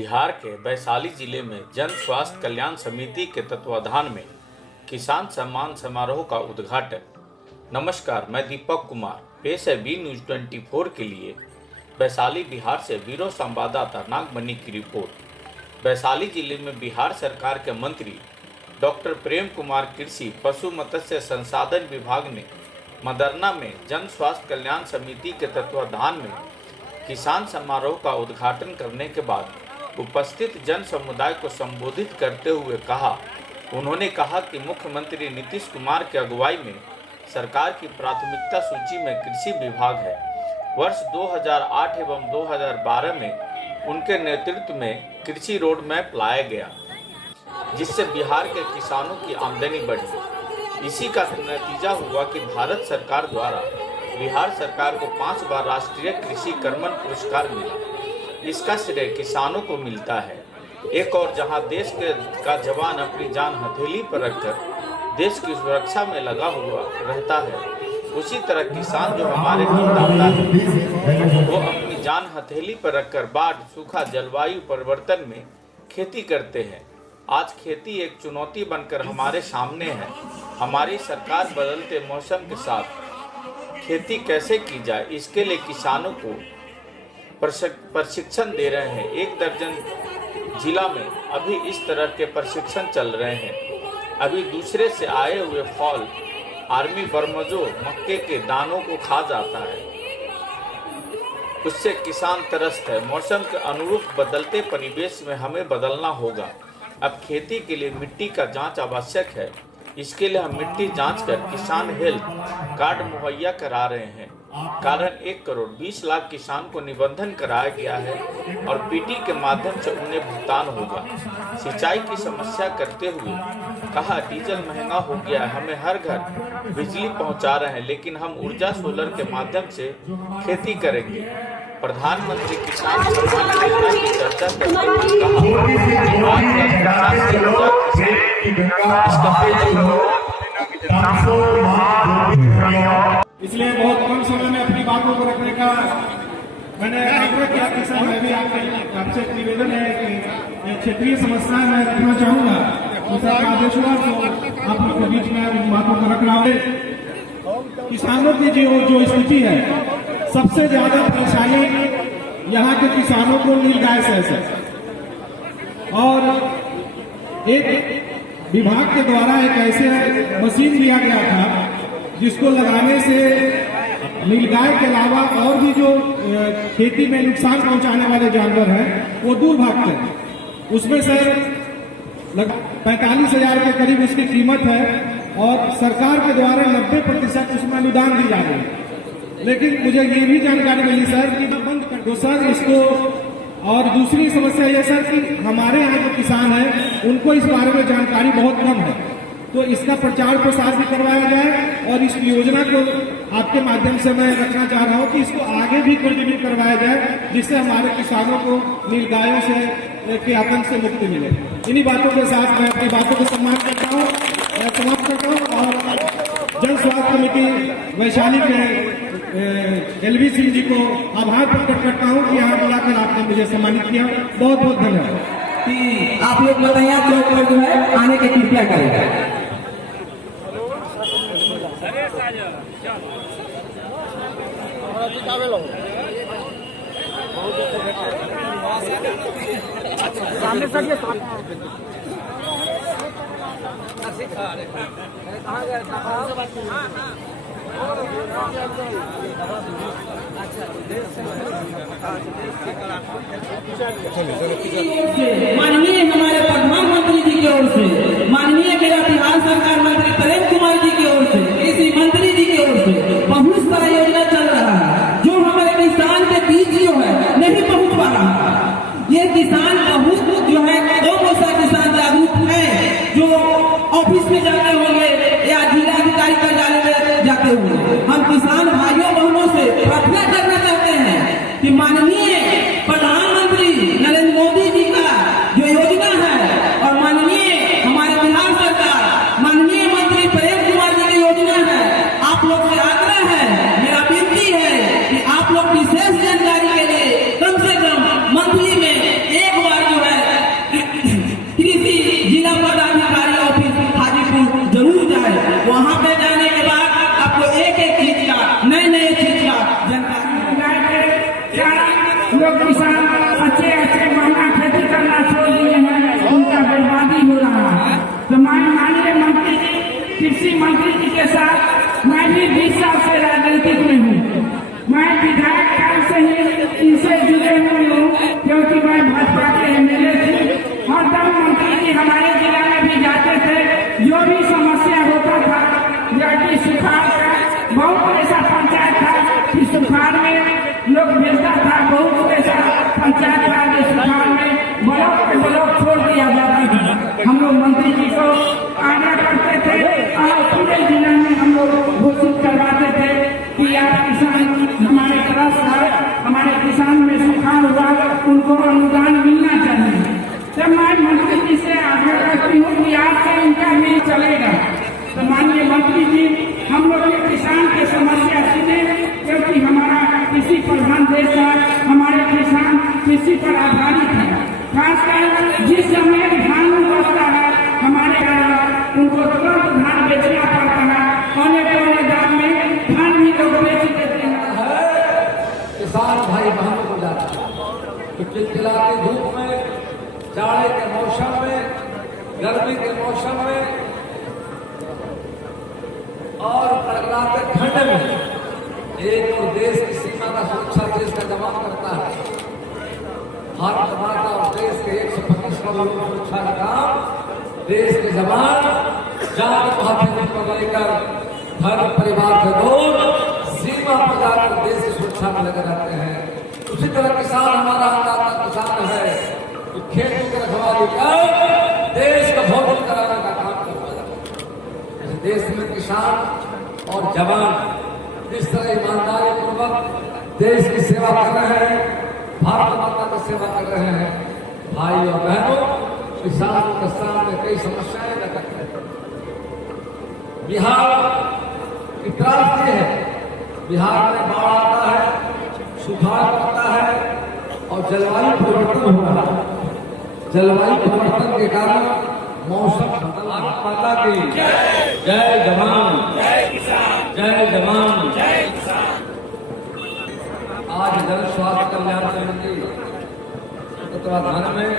बिहार के वैशाली जिले में जन स्वास्थ्य कल्याण समिति के तत्वाधान में किसान सम्मान समारोह का उद्घाटन। नमस्कार, मैं दीपक कुमार, पेश है बी न्यूज 24 के लिए वैशाली बिहार से ब्यूरो संवाददाता नागमणि की रिपोर्ट। वैशाली जिले में बिहार सरकार के मंत्री डॉक्टर प्रेम कुमार कृषि पशु मत्स्य संसाधन विभाग ने मदरना में जन स्वास्थ्य कल्याण समिति के तत्वाधान में किसान समारोह का उद्घाटन करने के बाद उपस्थित जन समुदाय को संबोधित करते हुए उन्होंने कहा कि मुख्यमंत्री नीतीश कुमार की अगुवाई में सरकार की प्राथमिकता सूची में कृषि विभाग है। वर्ष 2008 एवं 2012 में उनके नेतृत्व में कृषि रोड मैप लाया गया, जिससे बिहार के किसानों की आमदनी बढ़ी। इसी का नतीजा हुआ कि भारत सरकार द्वारा बिहार सरकार को 5 बार राष्ट्रीय कृषि कर्मण पुरस्कार मिला। इसका श्रेय किसानों को मिलता है। एक और जहां देश का जवान अपनी जान हथेली पर रखकर देश की सुरक्षा में लगा हुआ रहता है, उसी तरह किसान जो हमारे अन्नदाता है वो अपनी जान हथेली पर रखकर बाढ़, सूखा, जलवायु परिवर्तन में खेती करते हैं। आज खेती एक चुनौती बनकर हमारे सामने है। हमारी सरकार बदलते मौसम के साथ खेती कैसे की जाए, इसके लिए किसानों को प्रशिक्षण दे रहे हैं। 1 दर्जन जिला में अभी इस तरह के प्रशिक्षण चल रहे हैं। अभी दूसरे से आए हुए फॉल आर्मी बरमजो मक्के के दानों को खा जाता है, उससे किसान त्रस्त है। मौसम के अनुरूप बदलते परिवेश में हमें बदलना होगा। अब खेती के लिए मिट्टी का जांच आवश्यक है। इसके लिए हम मिट्टी जांच कर किसान हेल्थ कार्ड मुहैया करा रहे हैं। कारण 1 करोड़ 20 लाख किसान को निबंधन कराया गया है और पीटी के माध्यम से उन्हें भुगतान होगा। सिंचाई की समस्या करते हुए कहा, डीजल महंगा हो गया है, हमें हर घर बिजली पहुंचा रहे हैं, लेकिन हम ऊर्जा सोलर के माध्यम से खेती करेंगे। प्रधानमंत्री किसान सम्मान योजना की चर्चा करते हुए इसलिए बहुत कम समय में अपनी बातों को रखने का मैंने आग्रह किया कि सर मैं भी आपसे निवेदन है कि क्षेत्रीय समस्याएं मैं रखना चाहूँगा। तो सर आदेश हुआ तो आप लोग के बीच में उन बातों को रख रहा हूँ। किसानों की जो स्थिति है, सबसे ज्यादा परेशानी यहाँ के किसानों को नीलगाय से है। और एक विभाग के द्वारा एक ऐसे मशीन लिया गया था जिसको लगाने से नीलगाय के अलावा और भी जो खेती में नुकसान पहुंचाने वाले जानवर हैं वो दूर भागते हैं। उसमें से लगभग 45,000 के करीब उसकी कीमत है और सरकार के द्वारा 90% उसमें अनुदान दी जा रही है। लेकिन मुझे ये भी जानकारी मिली सर कि बंद कर दो सर इसको। और दूसरी समस्या ये सर कि हमारे यहाँ जो किसान हैं उनको इस बारे में जानकारी बहुत कम है, तो इसका प्रचार प्रसार भी करवाया जाए और इस योजना को आपके माध्यम से मैं रखना चाह रहा हूँ कि इसको आगे भी कंटिन्यू करवाया जाए, जिससे हमारे किसानों को नीलगायों से के आतंक से मुक्ति मिले। इन्हीं बातों के साथ मैं अपनी बातों को सम्मान करता हूँ, मैं समाप्त करता हूँ और जन स्वास्थ्य कमेटी वैशाली के LV सिंह जी को आभार प्रकट करता हूँ कि यहाँ बुलाकर आपने मुझे सम्मानित किया। बहुत बहुत धन्यवाद। कि आप लोग बताइए चौक पर जो है आने की कृपया करेगा। माननीय हमारे प्रधानमंत्री जी की ओर से, माननीय मेरा बिहार सरकार मंत्री प्रेम कुमार जी की ओर से, इसी मंत्री जी की ओर से बहुत सारा योजना चल रहा है जो हमारे किसान के बीच जो है नहीं पहुंच पा रहा। ये किसान बहुत जो है बहुत सा किसान जागरूक है जो ऑफिस में जाते होंगे या जिला अधिकारी कार्यालय में जाते होंगे। हम किसान भाइयों बहनों से प्रार्थना करना चाहते हैं कि माननीय प्रधानमंत्री नरेंद्र मोदी जी का जो योजना है और माननीय हमारे बिहार सरकार माननीय मंत्री प्रेम कुमार जी की योजना है, आप लोग से आग्रह है, मेरा विनती है कि आप लोग विशेष जानकारी के लिए कम से कम मंथली में एक बार जो कृषि मंत्री जी के साथ मैं भी 20 साल से राजनीतिक में हूँ। मैं विधायक काल से ही इनसे जुड़े हुए हूँ, क्योंकि मैं भाजपा के एमएलए थे। और तब मंत्री जी हमारे जिला में भी जाते थे, जो भी समस्या होता था, जैसे सुखाड़ का बहुत ऐसा पंचायत था कि सुखाड़ में लोग भेजता था, बहुत ऐसा पंचायत था कि सुखाड़ में ब्लॉक छोड़ दिया जाता था। हम लोग मंत्री जी को आग्रह करते थे और पूरे जिला में हम लोग घोषित करवाते थे कि आप किसान हमारे तरफ है, हमारे किसान में सुखाड़ हुआ, उनको अनुदान मिलना चाहिए। जब मैं मंत्री जी से आग्रह करती हूँ कि आपसे उनका नहीं चलेगा, तो माननीय मंत्री जी हम लोग के किसान की समस्या सुने, क्योंकि हमारा कृषि प्रधान देश है, हमारे किसान कृषि पर आधारित है। खासकर जिस समय धान उगता है, हमारे उनको तुरंत धान बेचना पड़ता है, औने पौने दाम में धान भी लोग बेच देते हैं। किसान भाई बहनों को जाता है तो चिलचिलाती धूप में, जाड़े के मौसम में, गर्मी के मौसम में और कड़कड़ाते ठंड में एक तो देश की सीमा का सुरक्षा देश का जवान करता है। भारत माता और देश के 125 करोड़ सुरक्षा का काम देश के जवान जान को हाथ में लेकर घर परिवार से दूर सीमा पर जाकर देश की सुरक्षा में लगे रहते हैं। उसी तरह किसान हमारा अन्नदाता किसान है, तो खेतों की रखवाली कर देश का भोजन कराने का काम करता है। देश में किसान और जवान जिस तरह ईमानदारी पूर्वक देश की सेवा कर रहे हैं, भारत माता की सेवा कर रहे हैं, भाई और बहनों, किसानों के सामने कई समस्याएं लटक रही हैं। बिहार की त्रासदी है, बिहार में बाढ़ आता है, सुखाड़ पड़ता है और जलवायु परिवर्तन हो रहा है। जलवायु परिवर्तन के कारण मौसम भारत माता की जय जवान जय किसान, जय जवान जय किसान। आज जन स्वास्थ्य कल्याण समिति के तत्वाधान में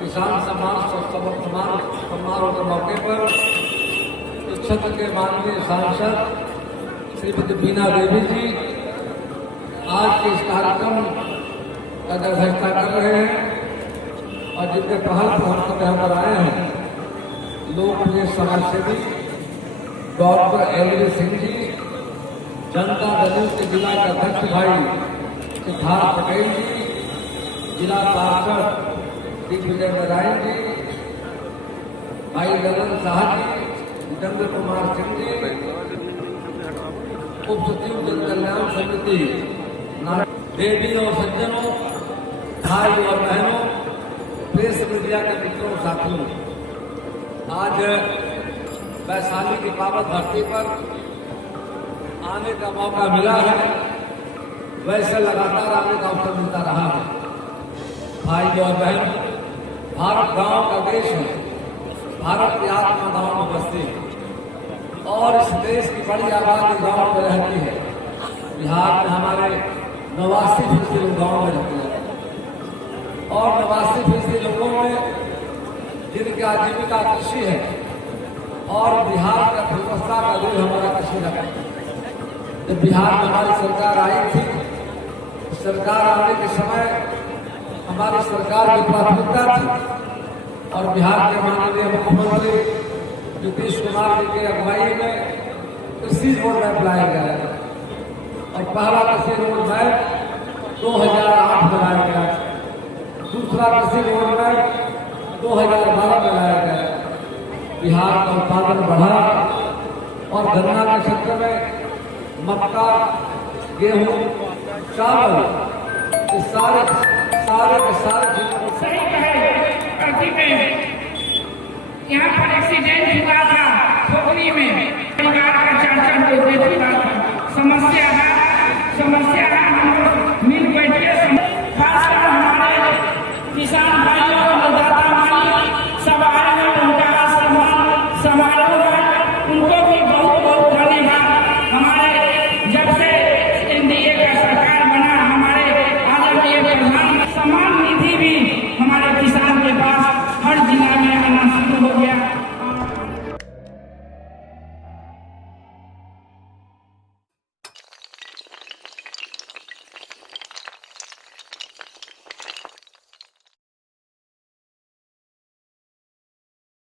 किसान सम्मान समारोह के मौके पर क्षेत्र के माननीय सांसद श्रीमती बीना देवी जी आज के इस कार्यक्रम का अध्यक्षता कर रहे हैं और जिनके पहल पर हम सब यहाँ पर आए हैं लोकप्रिय समाजसेवी डॉक्टर एलवी सिंह जी, जनता दल के जिला के अध्यक्ष भाई सिद्धार्थ पटेल जी, जिला पार्षद दिग्विजय नारायण जी, भाई ललन शाह जी, जितेंद्र कुमार सिंह जी, उप सचिव जन कल्याण समिति, देवी और सज्जनों, भाई और बहनों, प्रेस मीडिया के मित्रों साथियों, आज वैशाली की पावन धरती पर आने का मौका मिला है। वैसे लगातार आने का अवसर मिलता रहा है। भाई और बहन, भारत गांव का देश है, भारत की आत्मा गांव में बसती है और इस देश की बड़ी आबादी गांव में रहती है। बिहार में हमारे 89% लोग गांव में रहते हैं और 89% लोगों में जिनकी आजीविका कृषि है और बिहार का अर्थव्यवस्था का रीढ़ हमारा कृषि रहा है। जब बिहार में हमारी सरकार आई थी, सरकार आने के समय हमारी सरकार की प्राथमिकता थी और बिहार के माननीय मुख्यमंत्री नीतीश कुमार जी की अगुवाई में कृषि रोड मैप लाया गया और पहला कृषि रोड मैप 2008 में लाया गया, दूसरा कृषि रोड मैप 2012 में लाया गया। बिहार का उत्पादन बढ़ा और गन्ना के क्षेत्र में मक्का, गेहूं, चावल, ये सारे सही कहे अभी में यहाँ पर एक्सीडेंट हुआ था खोखरी में, परिवार का 4 लोग डेथ हुआ था। समस्या है हम लोग मिल बैठ के, खासकर हमारे किसान भाइयों को मतदाता मालिक सब आए हैं, उनका सम्मान समारोह है, उनको